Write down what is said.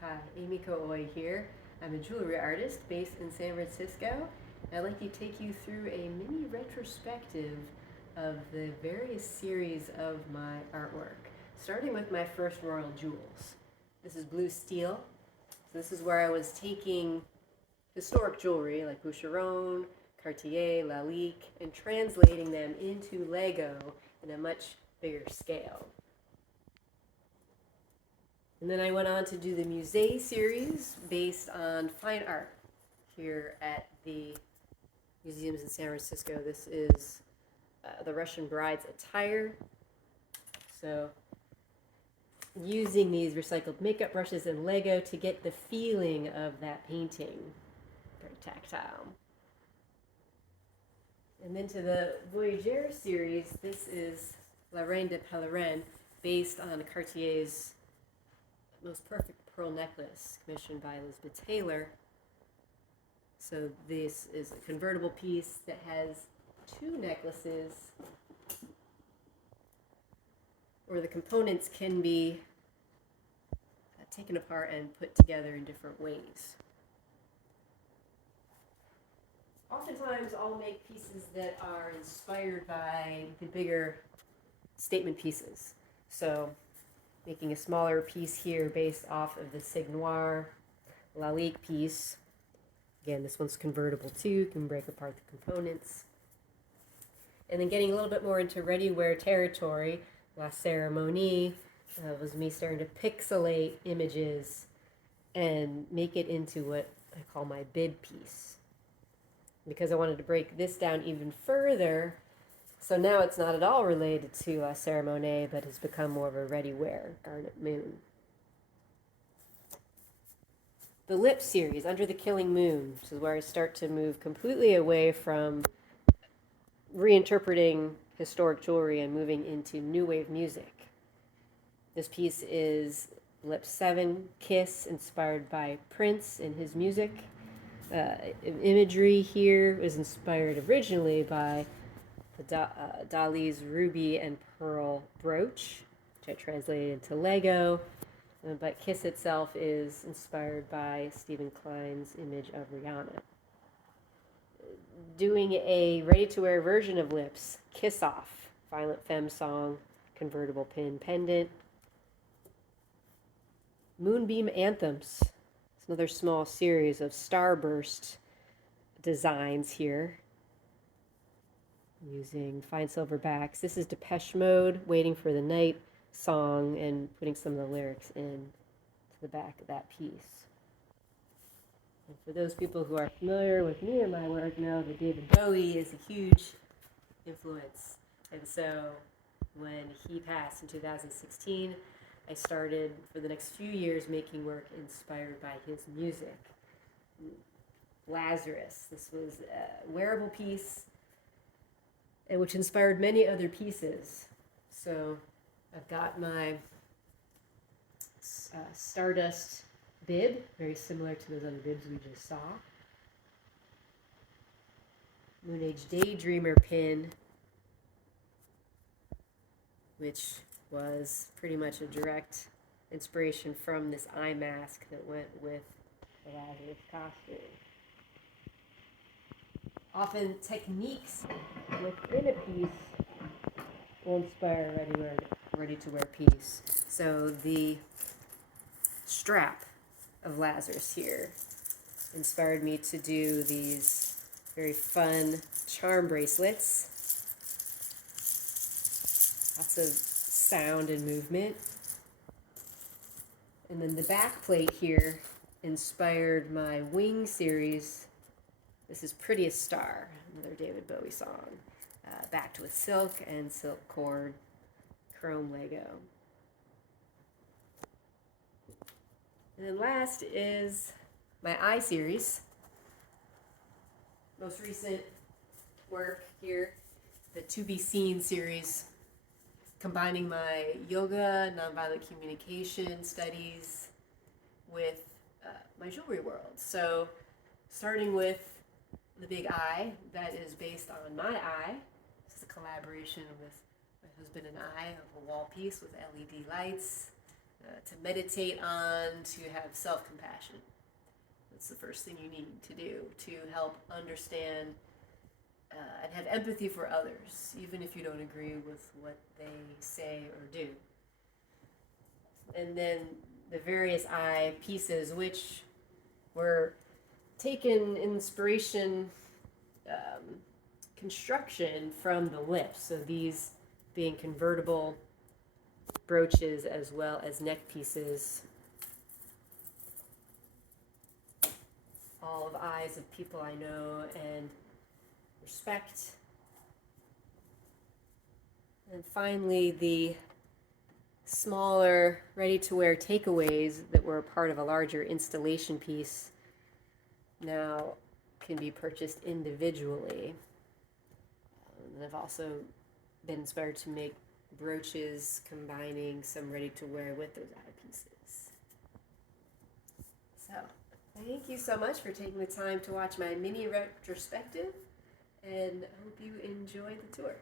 Hi, emikooreware here. I'm a jewelry artist based in San Francisco. And I'd like to take you through a mini retrospective of the various series of my artwork, starting with my first royal jewels. This is blue steel. So this is where I was taking historic jewelry like Boucheron, Cartier, Lalique, and translating them into Lego in a much bigger scale. And then I went on to do the Musée series based on fine art here at the museums in San Francisco. This is the Russian bride's attire. So using these recycled makeup brushes and Lego to get the feeling of that painting. Very tactile. And then to the Voyageur series, this is La Reine de Pèlerin, based on Cartier's most perfect pearl necklace commissioned by Elizabeth Taylor. So this is a convertible piece that has two necklaces where the components can be taken apart and put together in different ways. Oftentimes I'll make pieces that are inspired by the bigger statement pieces. So making a smaller piece here based off of the Signoir Lalique piece. Again, this one's convertible too, you can break apart the components. And then getting a little bit more into ready-wear territory, La Cérémonie was me starting to pixelate images and make it into what I call my bib piece. Because I wanted to break this down even further, so now it's not at all related to La Cérémonie, but has become more of a ready-wear Garnet Moon. The Lip series, Under the Killing Moon, which is where I start to move completely away from reinterpreting historic jewelry and moving into new wave music. This piece is Lip 7, Kiss, inspired by Prince and his music. Imagery here is inspired originally by Dali's Ruby and Pearl brooch, which I translated into Lego, but Kiss itself is inspired by Stephen Klein's image of Rihanna. Doing a ready-to-wear version of Lips, Kiss Off, Violent Femme song, convertible pin pendant. Moonbeam Anthems, it's another small series of starburst designs here, using fine silver backs. This is Depeche Mode, Waiting for the Night song, and putting some of the lyrics in to the back of that piece. And for those people who are familiar with me and my work know that David Bowie is a huge influence. And so when he passed in 2016, I started for the next few years making work inspired by his music. Lazarus, this was a wearable piece which inspired many other pieces. So I've got my Stardust bib, very similar to those other bibs we just saw. Moon Age Daydreamer pin, which was pretty much a direct inspiration from this eye mask that went with the Lazarus costume. Often techniques within a piece will inspire a ready-to-wear piece. So the strap of Lazarus here inspired me to do these very fun charm bracelets. Lots of sound and movement. And then the back plate here inspired my wing series. This is Prettiest Star, another David Bowie song, backed with silk and silk cord chrome Lego. And then last is my eye series. Most recent work here, the To Be Seen series, combining my yoga, nonviolent communication studies with my jewelry world. So starting with the big eye that is based on my eye. This is a collaboration with my husband and I of a wall piece with LED lights. to meditate on, to have self-compassion. That's the first thing you need to do to help understand and have empathy for others, even if you don't agree with what they say or do. And then the various eye pieces, which were taken inspiration construction from the lips. So these being convertible brooches as well as neck pieces. All of eyes of people I know and respect. And finally, the smaller ready-to-wear takeaways that were a part of a larger installation piece now can be purchased individually. And I've also been inspired to make brooches combining some ready-to-wear with those eye pieces. So, thank you so much for taking the time to watch my mini retrospective, and I hope you enjoy the tour.